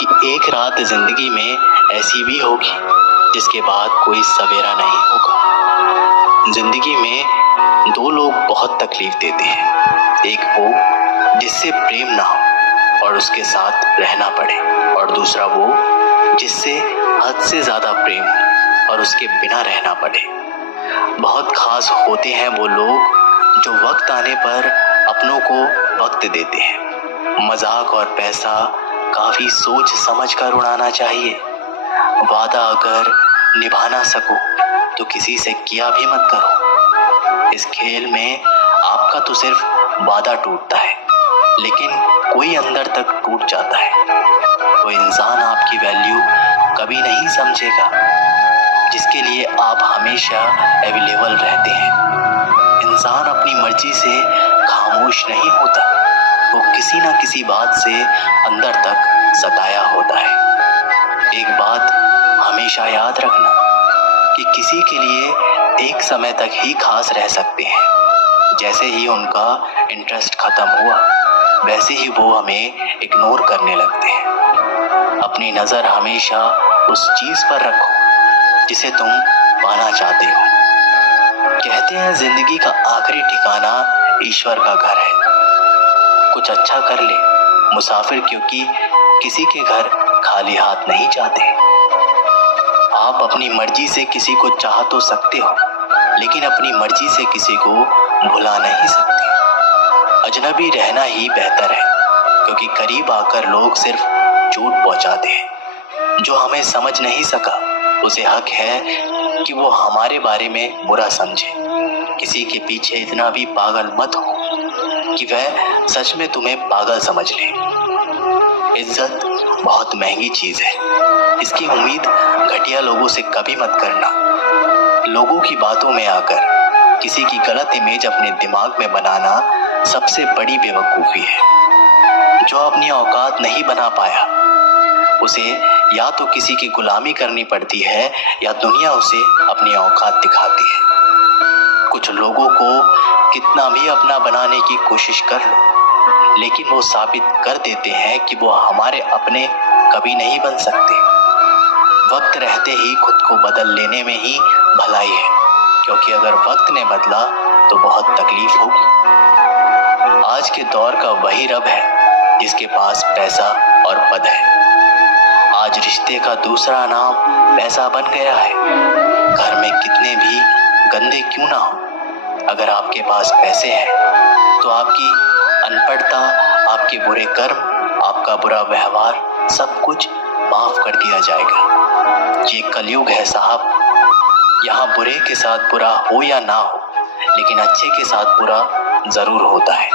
कि एक रात जिंदगी में ऐसी भी होगी जिसके बाद कोई सवेरा नहीं होगा। जिंदगी में दो लोग बहुत तकलीफ देते हैं, एक वो जिससे प्रेम ना हो और उसके साथ रहना पड़े, और दूसरा वो जिससे हद से ज्यादा प्रेम हो और उसके बिना रहना पड़े। बहुत खास होते हैं वो लोग जो वक्त आने पर अपनों को वक्त देते हैं। मजाक और पैसा काफी सोच समझ कर उड़ाना चाहिए। वादा अगर निभा ना सको तो किसी से किया भी मत करो। इस खेल में आपका तो सिर्फ वादा टूटता है, लेकिन कोई अंदर तक टूट जाता है। वो इंसान आपकी वैल्यू कभी नहीं समझेगा जिसके लिए आप हमेशा अवेलेबल रहते हैं। इंसान अपनी मर्जी से खामोश नहीं होता, वो किसी ना किसी बात से अंदर तक सताया होता है। एक बात हमेशा याद रखना कि किसी के लिए एक समय तक ही खास रह सकते हैं। जैसे ही उनका इंटरेस्ट खत्म हुआ, वैसे ही वो हमें इग्नोर करने लगते हैं। अपनी नज़र हमेशा उस चीज़ पर रखो जिसे तुम पाना चाहते हो। कहते हैं जिंदगी का आखिरी ठिकाना ईश्वर का घर है। कुछ अच्छा कर ले मुसाफिर, क्योंकि किसी के घर खाली हाथ नहीं जाते। आप अपनी मर्जी से किसी को चाह तो सकते हो, लेकिन अपनी मर्जी से किसी को भुला नहीं सकते। अजनबी रहना ही बेहतर है, क्योंकि करीब आकर लोग सिर्फ चोट पहुंचाते हैं। जो हमें समझ नहीं सका उसे हक है कि वो हमारे बारे में बुरा समझे। किसी के पीछे इतना भी पागल मत हो कि वह सच में तुम्हें पागल समझ ले। इज्जत बहुत महंगी चीज है, इसकी उम्मीद घटिया लोगों से कभी मत करना। लोगों की बातों में आकर किसी की गलत इमेज अपने दिमाग में बनाना सबसे बड़ी बेवकूफ़ी है। जो अपनी औकात नहीं बना पाया उसे या तो किसी की गुलामी करनी पड़ती है या दुनिया उसे अपनी औकात दिखाती है। कुछ लोगों को कितना भी अपना बनाने की कोशिश कर लो, लेकिन वो साबित कर देते हैं कि वो हमारे अपने कभी नहीं बन सकते। वक्त रहते ही खुद को बदल लेने में ही भलाई है, क्योंकि अगर वक्त ने बदला तो बहुत तकलीफ होगी। आज के दौर का वही रब है जिसके पास पैसा और पद है। आज रिश्ते का दूसरा नाम पैसा बन गया है। घर में कितने भी गंदे क्यों ना हो, अगर आपके पास पैसे हैं तो आपकी अनपढ़ता, आपके बुरे कर्म, आपका बुरा व्यवहार सब कुछ माफ कर दिया जाएगा। ये कलयुग है साहब, यहाँ बुरे के साथ बुरा हो या ना हो, लेकिन अच्छे के साथ बुरा जरूर होता है।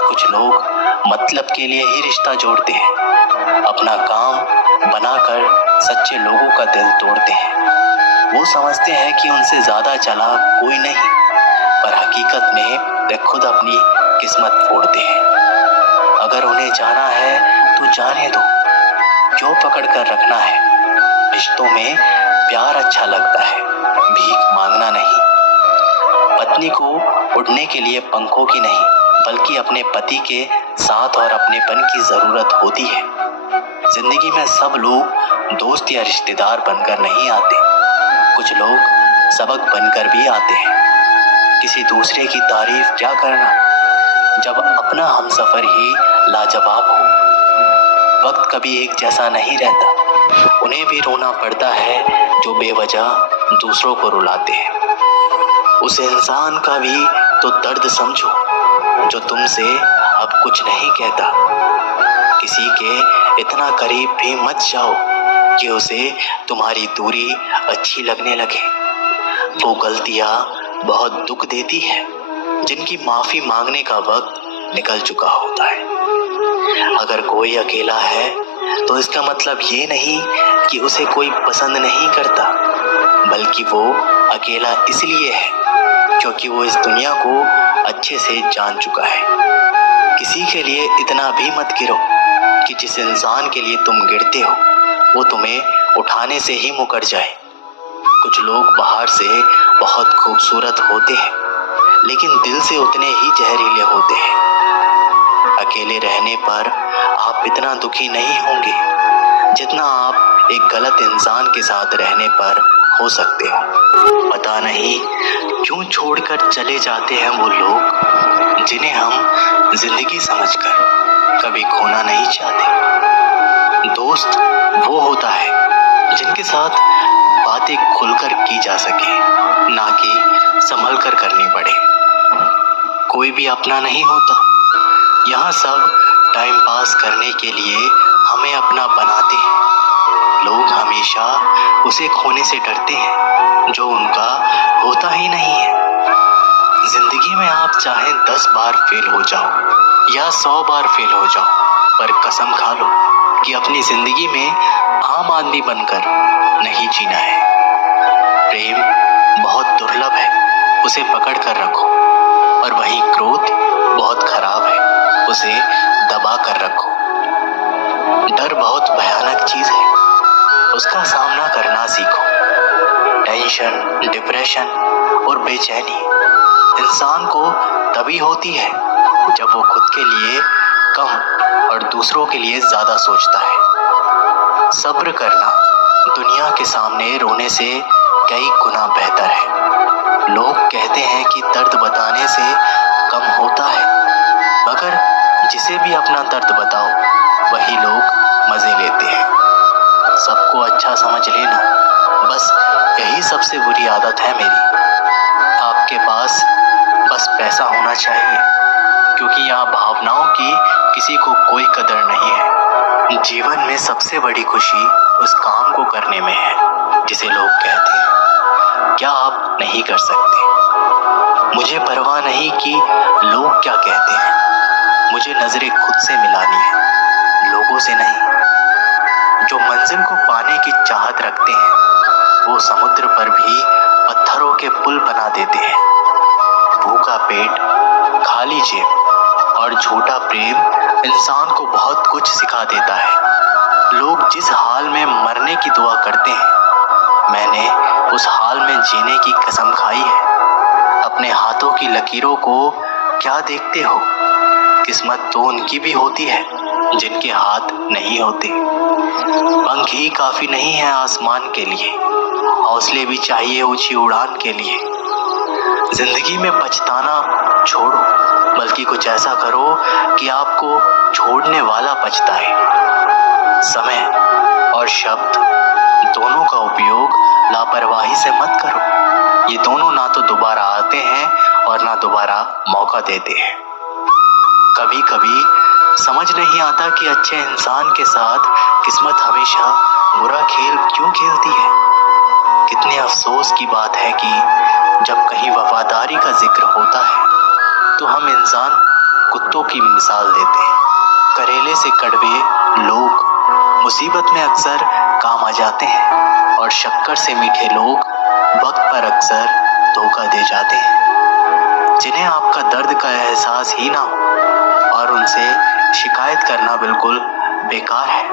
कुछ लोग मतलब के लिए ही रिश्ता जोड़ते हैं, अपना काम बनाकर सच्चे लोगों का दिल तोड़ते हैं। वो समझते हैं कि उनसे ज्यादा चालाक कोई नहीं, पर हकीकत में वे खुद अपनी किस्मत फोड़ते हैं। अगर उन्हें जाना है तो जाने दो, क्यों पकड़ कर रखना है। रिश्तों में प्यार अच्छा लगता है, भीख मांगना नहीं। पत्नी को उड़ने के लिए पंखों की नहीं, बल्कि अपने पति के साथ और अपनेपन की जरूरत होती है। जिंदगी में सब लोग दोस्त या रिश्तेदार बनकर नहीं आते, कुछ लोग सबक बनकर भी आते हैं। किसी दूसरे की तारीफ क्या करना जब अपना हमसफर ही लाजवाब हो। वक्त कभी एक जैसा नहीं रहता, उन्हें भी रोना पड़ता है जो बेवजह दूसरों को रुलाते हैं। उस इंसान का भी तो दर्द समझो जो तुमसे अब कुछ नहीं कहता। किसी के इतना करीब भी मत जाओ कि उसे तुम्हारी दूरी अच्छी लगने लगे। वो गलतियां बहुत दुख देती है जिनकी माफी मांगने का वक्त निकल चुका होता है। अगर कोई अकेला है तो इसका मतलब ये नहीं कि उसे कोई पसंद नहीं करता, बल्कि वो अकेला इसलिए है क्योंकि वो इस दुनिया को अच्छे से जान चुका है। किसी के लिए इतना भी मत गिरो कि जिस इंसान के लिए तुम गिरते हो वो तुम्हें उठाने से ही मुकर जाए। कुछ लोग बाहर से बहुत खूबसूरत होते हैं, लेकिन दिल से उतने ही जहरीले होते हैं। अकेले रहने पर आप इतना दुखी नहीं होंगे एक गलत इंसान के साथ रहने पर हो सकते हो। पता नहीं क्यों छोड़कर चले जाते हैं वो लोग जिन्हें हम जिंदगी समझकर कभी खोना नहीं चाहते। दोस्त वो होता है जिनके साथ बातें खुलकर की जा सके, ना कि संभल कर करनी पड़े। कोई भी अपना नहीं होता, यहाँ सब टाइम पास करने के लिए हमें अपना बनाते हैं। लोग हमेशा उसे खोने से डरते हैं जो उनका होता ही नहीं है। जिंदगी में आप चाहे 10 बार फेल हो जाओ या 100 बार फेल हो जाओ, पर कसम खा लो कि अपनी जिंदगी में आम आदमी बनकर नहीं जीना है। प्रेम बहुत दुर्लभ है, उसे पकड़ कर रखो, और वहीं क्रोध बहुत खराब है, उसे दबा कर रखो। डर बहुत भयानक चीज है, उसका सामना करना सीखो। टेंशन, डिप्रेशन और बेचैनी इंसान को तभी होती है जब वो खुद के लिए कम और दूसरों के लिए ज्यादा सोचता है। सब्र करना दुनिया के सामने रोने से कई गुना बेहतर है। लोग कहते हैं कि दर्द बताने से कम होता है, मगर जिसे भी अपना दर्द बताओ वही लोग मजे लेते हैं। सबको अच्छा समझ लेना, बस यही सबसे बुरी आदत है मेरी। आपके पास बस पैसा होना चाहिए, क्योंकि यहाँ भावनाओं की किसी को कोई कदर नहीं है। जीवन में सबसे बड़ी खुशी उस काम को करने में है जिसे लोग कहते हैं क्या आप नहीं कर सकते। मुझे परवाह नहीं कि लोग क्या कहते हैं, मुझे नजरें खुद से मिलानी है, लोगों से नहीं। जो मंजिल को पाने की चाहत रखते हैं वो समुद्र पर भी पत्थरों के पुल बना देते हैं। भूखा पेट, खाली जेब और झूठा प्रेम इंसान को बहुत कुछ सिखा देता है। लोग जिस हाल में मरने की दुआ करते हैं, मैंने उस हाल में जीने की कसम खाई है। अपने हाथों की लकीरों को क्या देखते हो? किस्मत तो उनकी भी होती है जिनके हाथ नहीं होते। पंख ही काफी नहीं है आसमान के लिए, हौसले भी चाहिए ऊंची उड़ान के लिए। जिंदगी में पछताना छोड़ो, बल्कि कुछ ऐसा करो कि आपको छोड़ने वाला पछताए। समय और शब्द दोनों का उपयोग लापरवाही से मत करो। ये दोनों ना तो दोबारा आते हैं और ना दोबारा मौका देते हैं। कभी कभी समझ नहीं आता कि अच्छे इंसान के साथ किस्मत हमेशा बुरा खेल क्यों खेलती है। कितने अफसोस की बात है कि जब कहीं वफादारी का जिक्र होता है तो हम इंसान कुत्तों की मिसाल देते हैं। करेले से कड़वे लोग मुसीबत में अक्सर काम आ जाते हैं, और शक्कर से मीठे लोग वक्त पर अक्सर धोखा दे जाते हैं। जिन्हें आपका दर्द का एहसास ही ना हो और उनसे शिकायत करना बिल्कुल बेकार है।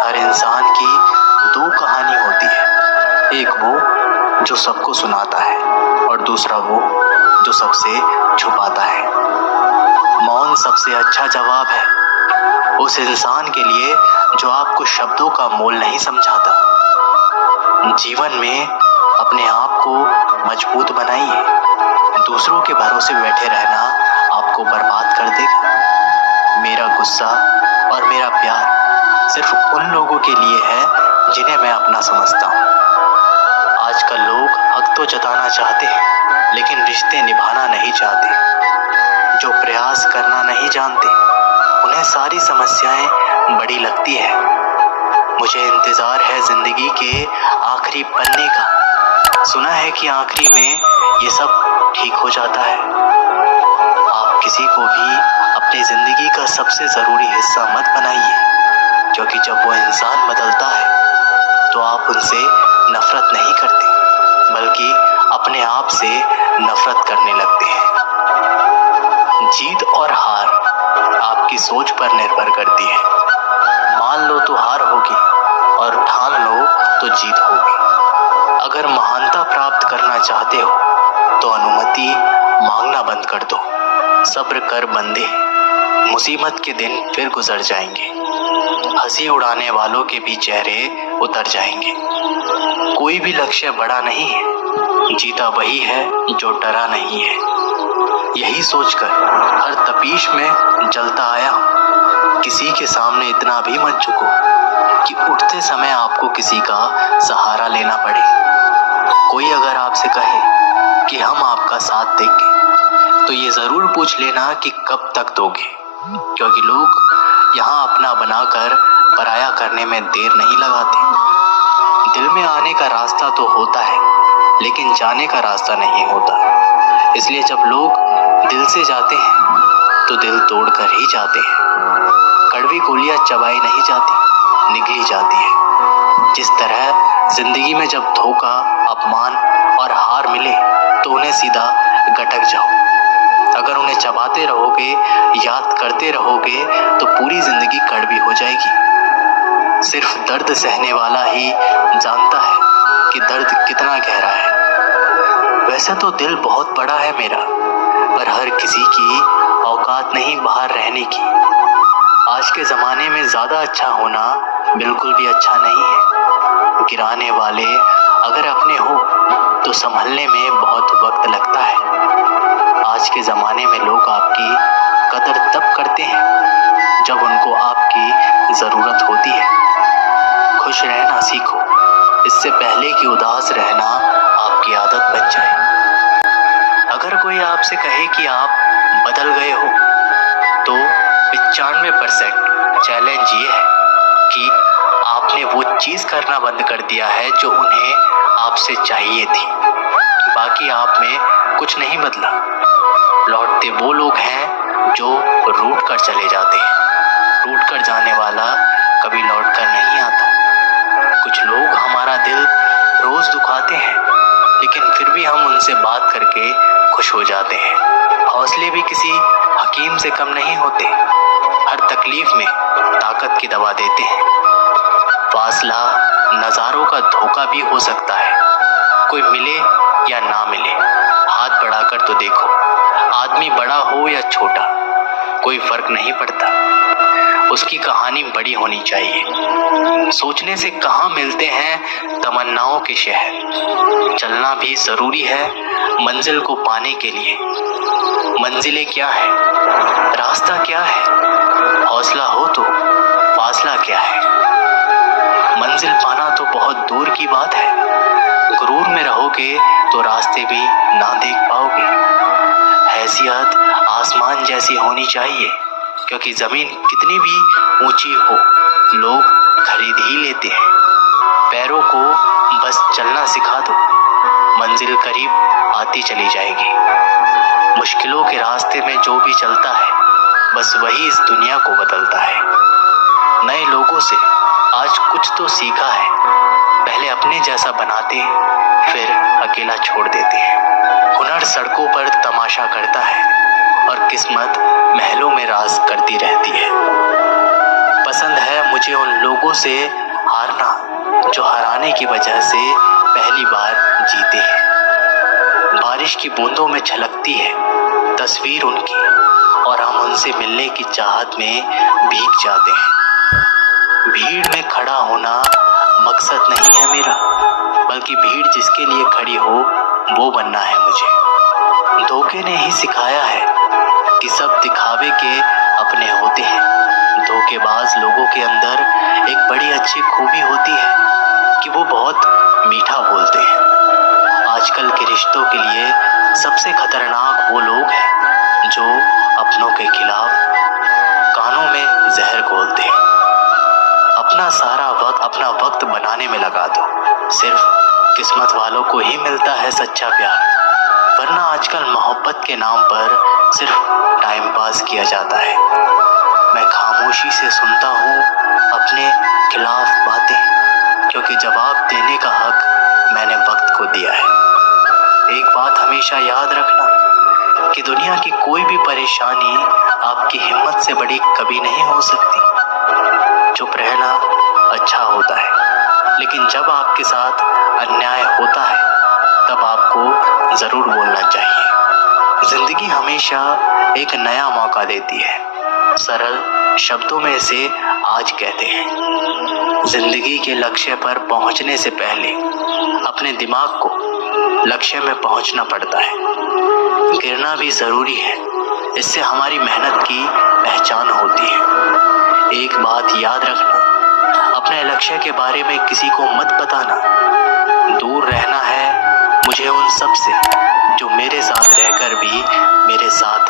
हर इंसान की दो कहानी होती है, एक वो जो सबको सुनाता है और दूसरा वो जो सबसे छुपाता है। मौन सबसे अच्छा जवाब है उस इंसान के लिए जो आपको शब्दों का मोल नहीं समझाता। जीवन में अपने आप को मजबूत बनाइए, दूसरों के भरोसे बैठे रहना आपको बर्बाद कर देगा। मेरा गुस्सा और मेरा प्यार सिर्फ उन लोगों के लिए है जिन्हें मैं अपना समझता हूँ। आजकल लोग हक तो जताना चाहते हैं लेकिन रिश्ते निभाना नहीं चाहते। जो प्रयास करना नहीं जानते उन्हें सारी समस्याएं बड़ी लगती है। मुझे इंतजार है जिंदगी के आखिरी पन्ने का। सुना है कि आखिरी में ये सब ठीक हो जाता है। आप किसी को भी अपनी जिंदगी का सबसे जरूरी हिस्सा मत बनाइए, क्योंकि जब वो इंसान बदलता है तो आप उनसे नफरत नहीं करते बल्कि अपने आप से नफरत करने लगते हैं। जीत और हार आपकी सोच पर निर्भर करती है। मान लो तो हार होगी और ठान लो तो जीत होगी। अगर महानता प्राप्त करना चाहते हो तो अनुमति मांगना बंद कर दो। सब्र कर बंदे, मुसीबत के दिन फिर गुजर जाएंगे। हंसी उड़ाने वालों के भी चेहरे उतर जाएंगे। कोई भी लक्ष्य बड़ा नहीं है, जीता वही है जो डरा नहीं है। यही सोचकर हर तपीश में जलता आया हूँ। किसी के सामने इतना भी मत झुको कि उठते समय आपको किसी का सहारा लेना पड़े। कोई अगर आपसे कहे कि हम आपका साथ देंगे तो ये जरूर पूछ लेना कि कब तक दोगे, क्योंकि लोग यहाँ अपना बनाकर पराया करने में देर नहीं लगाते। दिल में आने का रास्ता तो होता है, लेकिन जाने का रास्ता नहीं होता। इसलिए जब लोग दिल से जाते हैं तो दिल तोड़कर ही जाते हैं। कड़वी गोलियां चबाई नहीं जाती, निगली जाती है। जिस तरह जिंदगी में जब धोखा, अपमान और हार मिले तो उन्हें सीधा गटक जाओ। अगर उन्हें चबाते रहोगे, याद करते रहोगे तो पूरी जिंदगी कड़वी हो जाएगी। सिर्फ दर्द सहने वाला ही जानता है कि दर्द कितना गहरा है। वैसे तो दिल बहुत बड़ा है मेरा, पर हर किसी की औकात नहीं बाहर रहने की। आज के ज़माने में ज़्यादा अच्छा होना बिल्कुल भी अच्छा नहीं है। गिराने वाले अगर अपने हो तो संभलने में बहुत वक्त लगता है। आज के ज़माने में लोग आपकी कदर तब करते हैं जब उनको आपकी ज़रूरत होती है। खुश रहना सीखो, इससे पहले कि उदास रहना आपकी आदत बन जाए। अगर कोई आपसे कहे कि आप बदल गए हो तो 95% चैलेंज ये है कि आपने वो चीज़ करना बंद कर दिया है जो उन्हें आपसे चाहिए थी। बाकी आप में कुछ नहीं बदला। लौटते वो लोग हैं जो रूठ कर चले जाते हैं। रूठ कर जाने वाला कभी लौट कर नहीं आता। कुछ लोग हमारा दिल रोज दुखाते हैं, लेकिन फिर भी हम उनसे बात करके खुश हो जाते हैं। हौसले भी किसी हकीम से कम नहीं होते। हर तकलीफ में ताकत की दवा देते हैं। फासला नज़ारों का धोखा भी हो सकता है। कोई मिले या ना मिले, हाथ बढ़ाकर तो देखो। आदमी बड़ा हो या छोटा, कोई फर्क नहीं पड़ता। उसकी कहानी बड़ी होनी चाहिए। सोचने से कहाँ मिलते हैं तमन्नाओं के शहर। चलना भी जरूरी है मंजिल को पाने के लिए। मंजिलें क्या है, रास्ता क्या है, हौसला हो तो फासला क्या है। मंजिल पाना तो बहुत दूर की बात है। गुरूर में रहोगे तो रास्ते भी ना देख पाओगे। हैसियत आसमान जैसी होनी चाहिए, क्योंकि जमीन कितनी भी ऊंची हो लोग खरीद ही लेते हैं। पैरों को बस चलना सिखा दो, मंजिल करीब आती चली जाएगी। मुश्किलों के रास्ते में जो भी चलता है बस वही इस दुनिया को बदलता है। नए लोगों से आज कुछ तो सीखा है। पहले अपने जैसा बनाते, फिर अकेला छोड़ देते हैं। हुनर सड़कों पर तमाशा करता है और किस्मत महलों में राज करती रहती है। पसंद है मुझे उन लोगों से हारना जो हराने की वजह से पहली बार जीते हैं। बारिश की बूंदों में झलकती है तस्वीर उनकी, और हम उनसे मिलने की चाहत में भीग जाते हैं। भीड़ में खड़ा होना मकसद नहीं है मेरा, बल्कि भीड़ जिसके लिए खड़ी हो वो बनना है मुझे। धोखे ने ही सिखाया है कि सब दिखावे के अपने होते हैं। धोखेबाज लोगों के अंदर एक बड़ी अच्छी खूबी होती है कि वो बहुत मीठा बोलते हैं। आजकल के रिश्तों के लिए सबसे खतरनाक वो लोग हैं जो अपनों के खिलाफ कानों में जहर घोलते हैं। अपना सारा वक्त अपना वक्त बनाने में लगा दो। सिर्फ किस्मत वालों को ही मिलता है सच्चा प्यार, वरना आजकल मोहब्बत के नाम पर सिर्फ टाइम पास किया जाता है। मैं खामोशी से सुनता हूँ अपने खिलाफ बातें, क्योंकि जवाब देने का हक मैंने वक्त को दिया है। एक बात हमेशा याद रखना कि दुनिया की कोई भी परेशानी आपकी हिम्मत से बड़ी कभी नहीं हो सकती। चुप रहना अच्छा होता है, लेकिन जब आपके साथ अन्याय होता है तब आपको जरूर बोलना चाहिए। जिंदगी हमेशा एक नया मौका देती है। सरल शब्दों में इसे आज कहते हैं। जिंदगी के लक्ष्य पर पहुंचने से पहले अपने दिमाग को लक्ष्य में पहुंचना पड़ता है। गिरना भी जरूरी है, इससे हमारी मेहनत की पहचान होती है। एक बात याद रखना, अपने लक्ष्य के बारे में किसी को मत बताना। दूर रहना है मुझे उन सब से जो मेरे साथ रहकर भी मेरे साथ